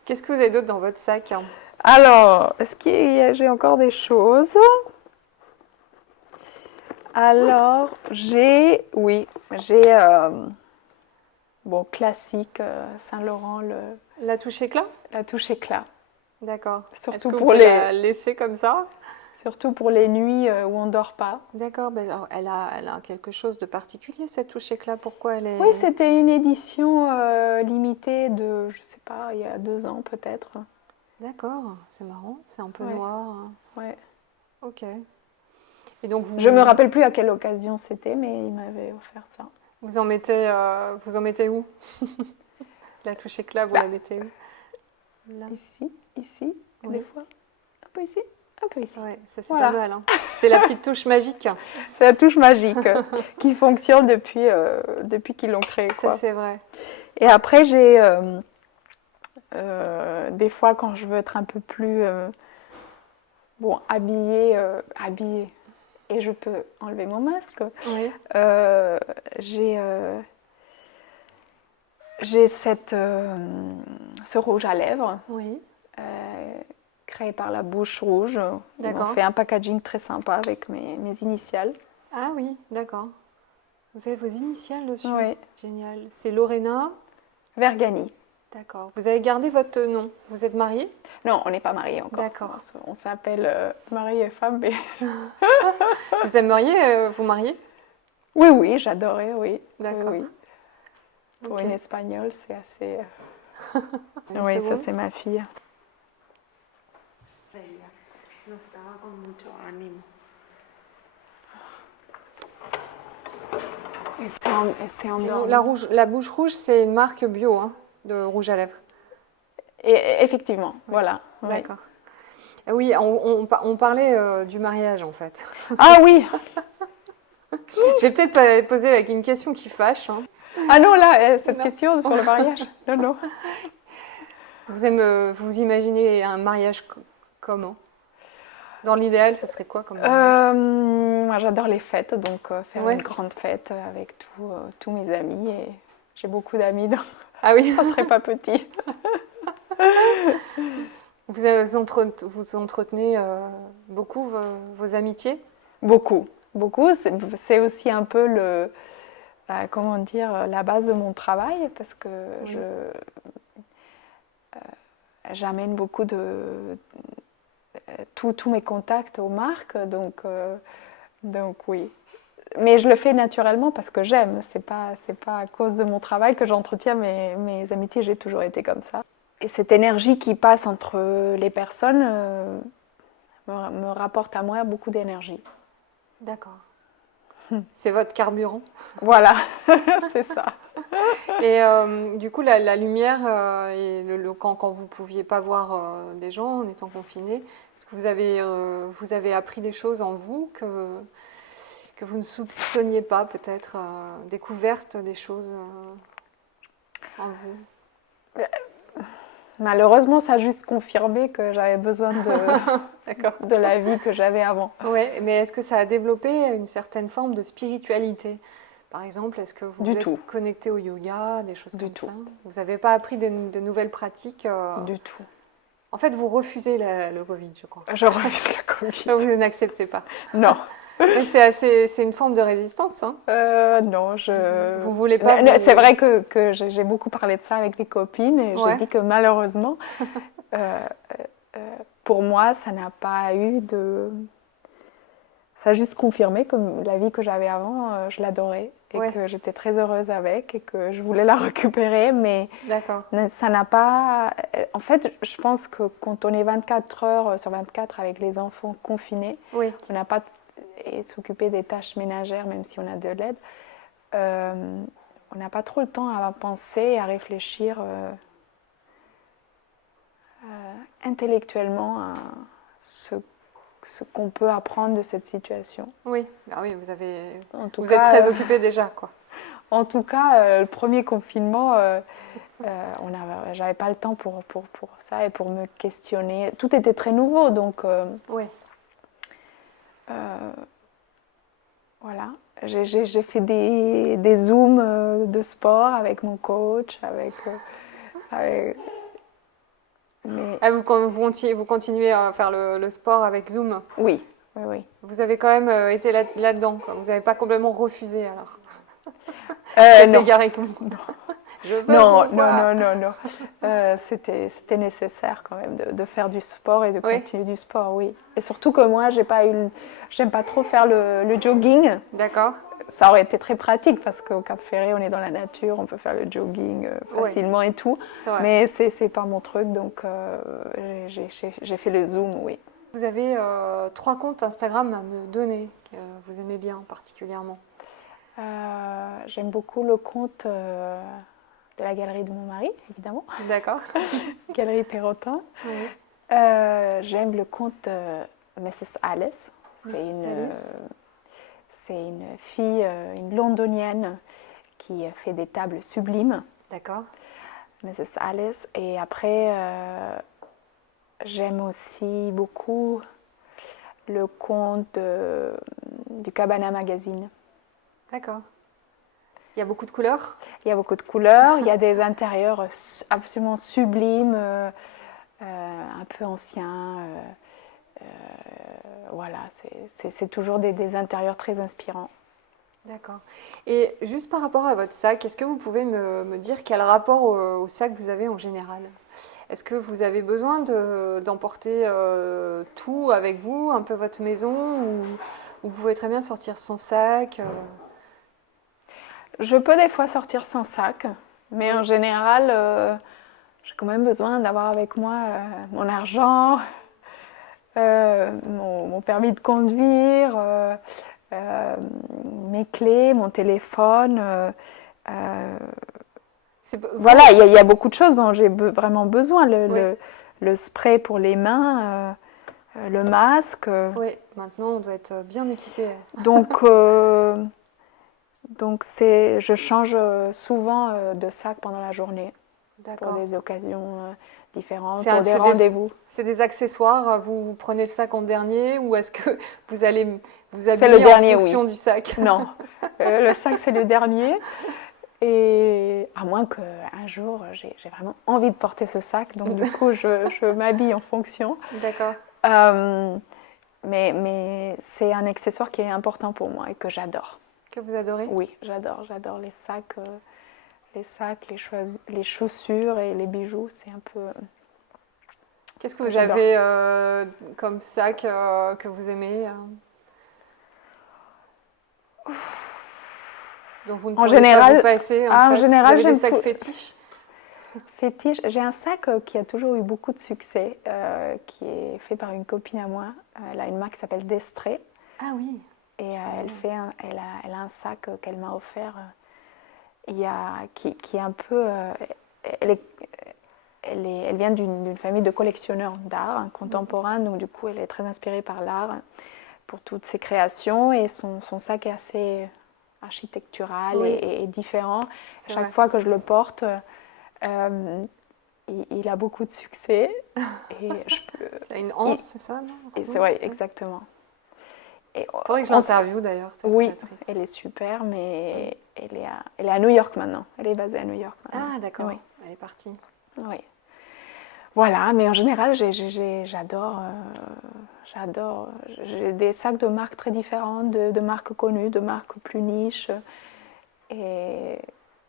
Qu'est-ce que vous avez d'autre dans votre sac, hein? Alors, j'ai encore des choses? Alors, oui, j'ai, bon, classique, Saint-Laurent, La touche éclat? la touche éclat. D'accord. Est-ce Surtout que vous pour pouvez la laisser comme ça? surtout pour les nuits où on dort pas. D'accord. Ben alors, elle a quelque chose de particulier, cette touche éclat. Pourquoi elle Oui, est... c'était une édition limitée de, je sais pas, il y a 2 ans peut-être. D'accord, c'est marrant. C'est un peu Ouais, noir, hein. ouais. Ok. Et donc, Je me rappelle plus à quelle occasion c'était, mais il m'avait offert ça. vous en mettez où? La touche éclat, vous Bah, la mettez où? Là. ici, Oui. des fois. Un peu ici, un peu ici. Ouais, ça c'est pas Voilà. mal, hein. C'est la petite touche magique. C'est la touche magique qui fonctionne depuis qu'ils l'ont créée, Ça quoi. c'est vrai. Et après, j'ai des fois quand je veux être un peu plus bon, habillée et je peux enlever mon masque, Oui. euh, j'ai ce rouge à lèvres Oui. euh, créé par la Bouche Rouge. Ils m'ont D'accord. fait un packaging très sympa avec mes initiales. Ah oui, d'accord. Vous avez vos initiales dessus. Oui, Génial. C'est Lorena. Vergani. D'accord. Vous avez gardé votre nom. Vous êtes mariée? Non, on n'est pas mariés encore. D'accord. On s'appelle mari et femme, mais Vous aimeriez vous marier? oui, oui, j'adorais, oui. Oui, D'accord. oui. Pour Ok. une Espagnole, c'est assez. Une Oui, ça seconde. c'est ma fille. Ella nos daba con mucho ánimo. Et c'est endormi. La Bouche Rouge, c'est une marque bio, hein, de rouge à lèvres. Et effectivement, Oui. voilà. Oui. D'accord. Oui, on parlait du mariage en fait. Ah oui. J'ai peut-être pas posé une question qui fâche, hein. Ah non, là, cette Non. question sur le mariage. Non, non. Vous imaginez un mariage comment? Dans l'idéal, ce serait quoi comme mariage? Moi, j'adore les fêtes, donc faire Ouais. une grande fête avec tous mes amis. Et j'ai beaucoup d'amis, donc Ah oui. ça serait pas petit. Vous entretenez beaucoup vos amitiés? Beaucoup, beaucoup. C'est aussi un peu comment dire, la base de mon travail parce que Oui. j'amène beaucoup tous mes contacts aux marques, donc oui. Mais je le fais naturellement parce que j'aime. C'est pas à cause de mon travail que j'entretiens mes amitiés. J'ai toujours été comme ça. Et cette énergie qui passe entre les personnes me rapporte à moi beaucoup d'énergie. D'accord. C'est votre carburant. Voilà, c'est ça. Et du coup, la lumière et quand vous ne pouviez pas voir des gens en étant confiné, est-ce que vous avez appris des choses en vous que vous ne soupçonniez pas, peut-être découverte des choses en vous? Malheureusement, ça a juste confirmé que j'avais besoin D'accord. de la vie que j'avais avant. Ouais, mais est-ce que ça a développé une certaine forme de spiritualité? Par exemple, est-ce que vous Du êtes tout. connecté au yoga, des choses Du comme tout. ça? Vous n'avez pas appris de nouvelles pratiques Du tout. En fait, vous refusez le Covid, je crois. Je refuse le Covid. Vous n'acceptez pas. Non. Mais c'est une forme de résistance, hein. Non, Vous voulez pas C'est vrai que j'ai beaucoup parlé de ça avec des copines et Ouais. j'ai dit que malheureusement, ça a juste confirmé que la vie que j'avais avant, je l'adorais et Ouais. que j'étais très heureuse avec et que je voulais la récupérer, mais D'accord. ça n'a pas... En fait, je pense que quand on est 24 heures sur 24 avec les enfants confinés, Oui, on n'a pas... et s'occuper des tâches ménagères, même si on a de l'aide, on n'a pas trop le temps à penser, à réfléchir intellectuellement à ce, ce qu'on peut apprendre de cette situation. oui. Ah oui, vous avez... En tout Vous cas, êtes très occupé déjà, quoi. le premier confinement, j'avais pas le temps pour ça et pour me questionner. Tout était très nouveau, donc Oui, voilà. J'ai fait des zooms de sport avec mon coach, avec- mais ah, vous continuez à faire le sport avec Zoom. oui, oui, oui. Vous avez quand même été là-dedans, quoi. Vous n'avez pas complètement refusé, alors. C'est Non, égaré que moi. Je veux non, vous non, voir. non, non, non. C'était nécessaire quand même de faire du sport et de Oui, continuer du sport, oui. Et surtout que moi, j'aime pas trop faire le jogging. d'accord. Ça aurait été très pratique parce qu'au Cap Ferré, on est dans la nature, on peut faire le jogging Oui, facilement et tout. c'est vrai. Mais c'est pas mon truc, donc j'ai fait le Zoom, oui. Vous avez 3 comptes Instagram à me donner, que vous aimez bien particulièrement. J'aime beaucoup le compte de la galerie de mon mari, évidemment, D'accord. Galerie Perrotin. Oui. J'aime le conte Mrs. Alice. C'est Mrs. une, Alice. c'est une fille, une londonienne qui fait des tables sublimes, D'accord. Mrs. Alice. Et après, j'aime aussi beaucoup le conte du Cabana Magazine. D'accord. Il y a beaucoup de couleurs? Il y a beaucoup de couleurs, il y a des intérieurs absolument sublimes, un peu anciens. Voilà, c'est toujours des intérieurs très inspirants. D'accord. Et juste par rapport à votre sac, est-ce que vous pouvez me dire quel rapport au sac vous avez en général? Est-ce que vous avez besoin d'emporter tout avec vous, un peu votre maison, ou vous pouvez très bien sortir sans sac? Je peux des fois sortir sans sac, mais en Oui, général, j'ai quand même besoin d'avoir avec moi mon argent, mon permis de conduire, euh, mes clés, mon téléphone. Euh, vous, voilà, il y a beaucoup de choses dont j'ai vraiment besoin. oui, Le spray pour les mains, le masque. oui. Maintenant, on doit être bien équipé. Donc, je change souvent de sac pendant la journée pour D'accord. des occasions différentes, C'est pour un- des c'est des, rendez-vous. c'est des accessoires. Vous prenez le sac en dernier, ou est-ce que vous allez vous C'est le habiller en dernier, oui. fonction du sac? Non, le sac c'est le dernier. Et à moins qu'un jour j'ai vraiment envie de porter ce sac, donc du coup je m'habille en fonction. D'accord. Euh, mais c'est un accessoire qui est important pour moi et que j'adore. Que vous adorez? Oui, j'adore les sacs, les chaussures et les bijoux, c'est un peu... Qu'est-ce que vous J'adore. avez comme sac que vous aimez, dont vous ne En pourriez pas général, vous passer, en en fait? Vous général, avez des j'aime sacs fétiches? fétiche. J'ai un sac qui a toujours eu beaucoup de succès, qui est fait par une copine à moi. Elle a une marque qui s'appelle Destré. Ah oui. Et elle a un sac qu'elle m'a offert qui est un peu... elle, est- elle vient d'une famille de collectionneurs d'art contemporain, donc du coup elle est très inspirée par l'art pour toutes ses créations et son sac est assez architectural Oui, et différent. c'est Chaque vrai. fois que je le porte, il a beaucoup de succès et je peux... C'est une il- anse, c'est ça, non? et c'est Oui. vrai, exactement. Et Faudrait que je on l'interviewe d'ailleurs, cette oui, créatrice. elle est super, Oui. mais elle est à New York maintenant. Elle est basée à New York maintenant. Ah d'accord, Oui, elle est partie. oui. Voilà, mais en général, j'adore. J'ai des sacs de marques très différentes, de marques connues, de marques plus niches. Et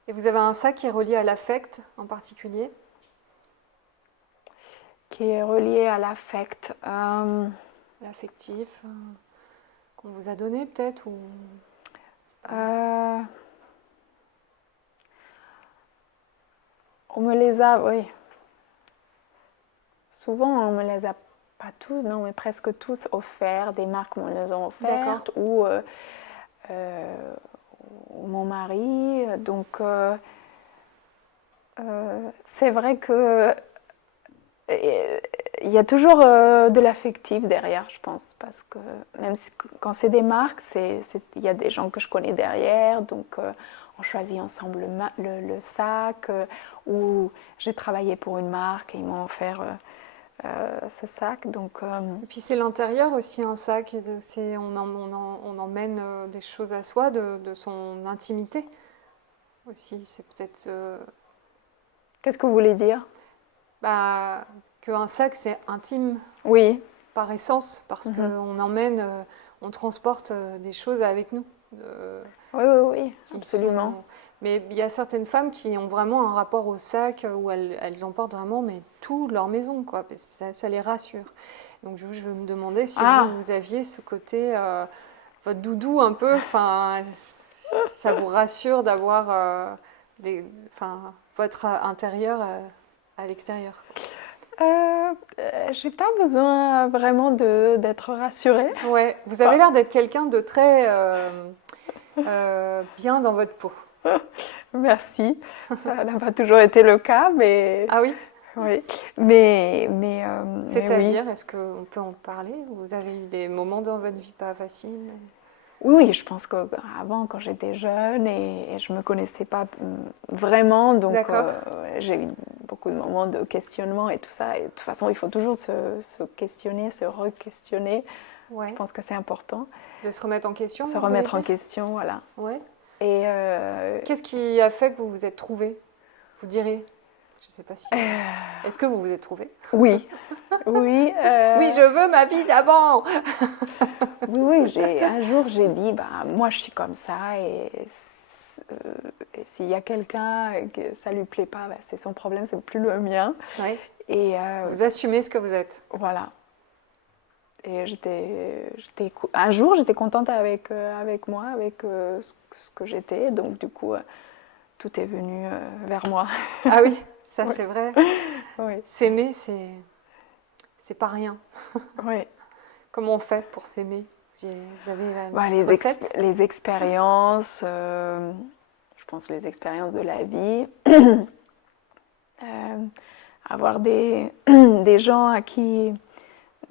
Et vous avez un sac qui est relié à l'affect en particulier? qui est relié à l'affect. L'affectif, On vous a donné peut-être ou... Euh, on me les a, oui. Souvent, on me les a pas tous, non, mais presque tous offerts. Des marques me les ont offertes euh, ou mon mari. Donc, c'est vrai que il y a toujours de l'affectif derrière, je pense, parce que même si, quand c'est des marques, il y a des gens que je connais derrière, donc on choisit ensemble le sac, ou j'ai travaillé pour une marque et ils m'ont offert ce sac. Donc, Et puis c'est l'intérieur aussi, un sac, on emmène des choses à soi, de son intimité aussi. C'est peut-être qu'est-ce que vous voulez dire? bah, qu'un sac c'est intime Oui. par essence, parce qu'on emmène, on transporte des choses avec nous. Oui, oui, oui, Qui absolument. sont- Mais il y a certaines femmes qui ont vraiment un rapport au sac où elles emportent vraiment mais tout leur maison, quoi. Ça les rassure. Donc je me demandais si Ah, vous aviez ce côté, votre doudou un peu, enfin, ça vous rassure d'avoir votre intérieur à l'extérieur. j'ai pas besoin vraiment d'être rassurée. Ouais, vous avez l'air d'être quelqu'un de très bien dans votre peau. Merci. Ça n'a pas toujours été le cas, mais Ah oui? oui. Mais oui. C'est-à-dire, est-ce qu'on peut en parler? Vous avez eu des moments dans votre vie pas faciles? Oui, je pense qu'avant, quand j'étais jeune et je me connaissais pas vraiment, donc D'accord. j'ai eu beaucoup de moments de questionnement et tout ça. Et de toute façon, il faut toujours se questionner, se re-questionner. Je Ouais. pense que c'est important. De se remettre en question, Se vous voulez remettre en dire? question, voilà. Ouais. Et Qu'est-ce qui a fait que vous vous êtes trouvé? Vous direz? Je sais pas si. Est-ce que vous vous êtes trouvé? oui, oui, Oui, je veux ma vie d'avant! oui, oui. Un jour, j'ai dit, bah, moi, je suis comme ça, et s'il y a quelqu'un que ça lui plaît pas, bah, c'est son problème, c'est plus le mien. Ouais. Et Vous assumez ce que vous êtes. voilà. Et un jour, j'étais contente avec moi, avec ce que j'étais. Donc, du coup, tout est venu vers moi. Ah oui, ça Oui, c'est vrai. oui, S'aimer, c'est pas rien. oui. Comment on fait pour s'aimer? Vous avez une Bah, petite recette? les expériences, je pense les expériences de la vie. Euh, avoir des gens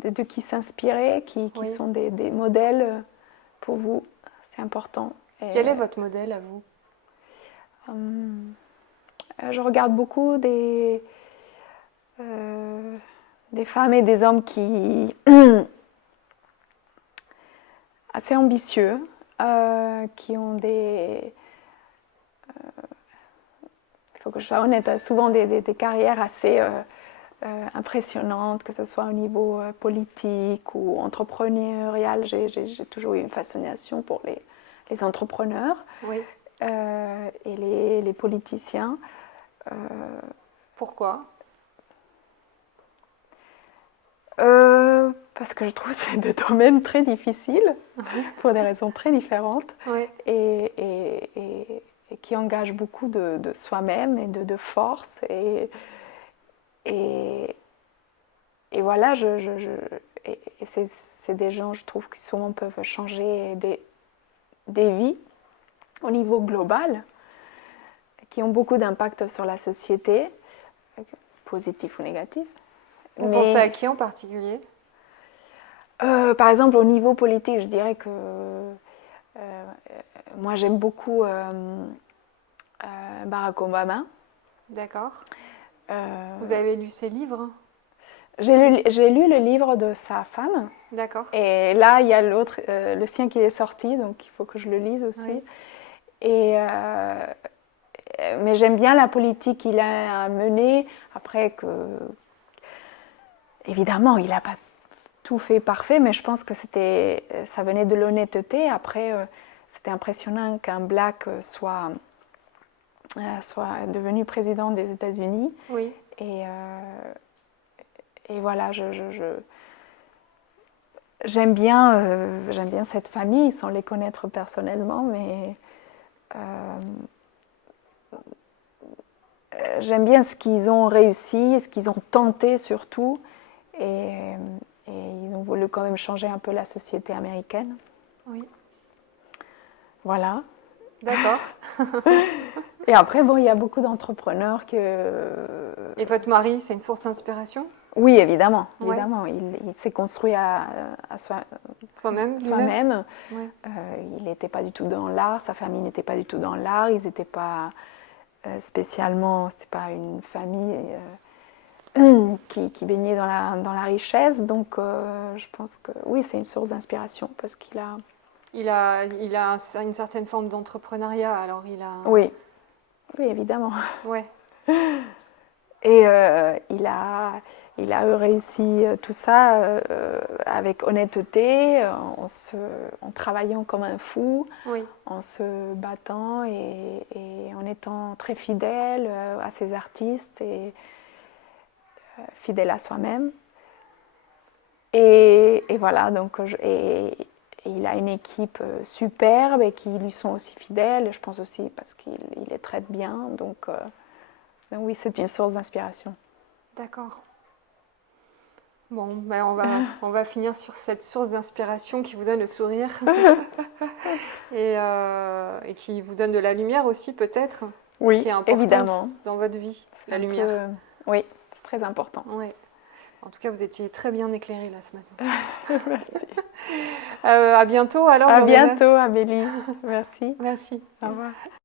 de qui s'inspirer, qui Oui. sont des modèles pour vous, c'est important. Et, Quel est votre modèle à vous? je regarde beaucoup des femmes et des hommes qui assez ambitieux, qui ont il faut que je sois honnête, souvent des carrières assez impressionnantes, que ce soit au niveau politique ou entrepreneurial. J'ai toujours eu une fascination pour les entrepreneurs Oui. et les politiciens. Pourquoi? Parce que je trouve que c'est deux domaines très difficiles, pour des raisons très différentes, Oui. et qui engagent beaucoup de soi-même et de force. Et, et voilà, et c'est des gens, je trouve, qui souvent peuvent changer des vies au niveau global, qui ont beaucoup d'impact sur la société, positif ou négatif. Vous pensez à qui en particulier? Par exemple, au niveau politique, je dirais que moi j'aime beaucoup Barack Obama. D'accord. Euh, Vous avez lu ses livres? j'ai lu le livre de sa femme, D'accord. et là il y a l'autre, le sien qui est sorti, donc il faut que je le lise aussi. Oui. Et, mais j'aime bien la politique qu'il a menée. Après que, évidemment, il n'a pas tout fait parfait, mais je pense que ça venait de l'honnêteté. Après, c'était impressionnant qu'un black soit devenu président des États-Unis. Oui. Et voilà, j'aime bien cette famille sans les connaître personnellement, mais j'aime bien ce qu'ils ont réussi, ce qu'ils ont tenté surtout, et, et ils ont voulu quand même changer un peu la société américaine. Oui, Voilà. d'accord. Et après, bon, il y a beaucoup d'entrepreneurs que... Et votre mari, c'est une source d'inspiration? Oui, évidemment, Ouais. évidemment. Il s'est construit à Soi-même, lui-même? soi-même. Ouais. Il n'était pas du tout dans l'art, sa famille n'était pas du tout dans l'art, ils n'étaient pas spécialement, c'était pas une famille qui baignait dans la richesse. Donc, je pense que oui, c'est une source d'inspiration parce qu'il a... Il a une certaine forme d'entrepreneuriat, alors il a... Oui, oui, évidemment. Ouais, Et il a réussi tout ça avec honnêteté, en travaillant comme un fou, oui, en se battant et en étant très fidèle à ses artistes et fidèle à soi-même. Et voilà, donc, et il a une équipe superbe et qui lui sont aussi fidèles, je pense aussi parce qu'il les traite bien. Donc oui, c'est une source d'inspiration. d'accord. Bon, ben on va finir sur cette source d'inspiration qui vous donne le sourire et qui vous donne de la lumière aussi peut-être, Oui, qui est importante évidemment. dans votre vie, la Un lumière. peu, oui, c'est très important. Ouais. En tout cas, vous étiez très bien éclairée là ce matin. Merci. À bientôt alors, À Lorena. bientôt, Amélie. Merci. Merci. Au revoir.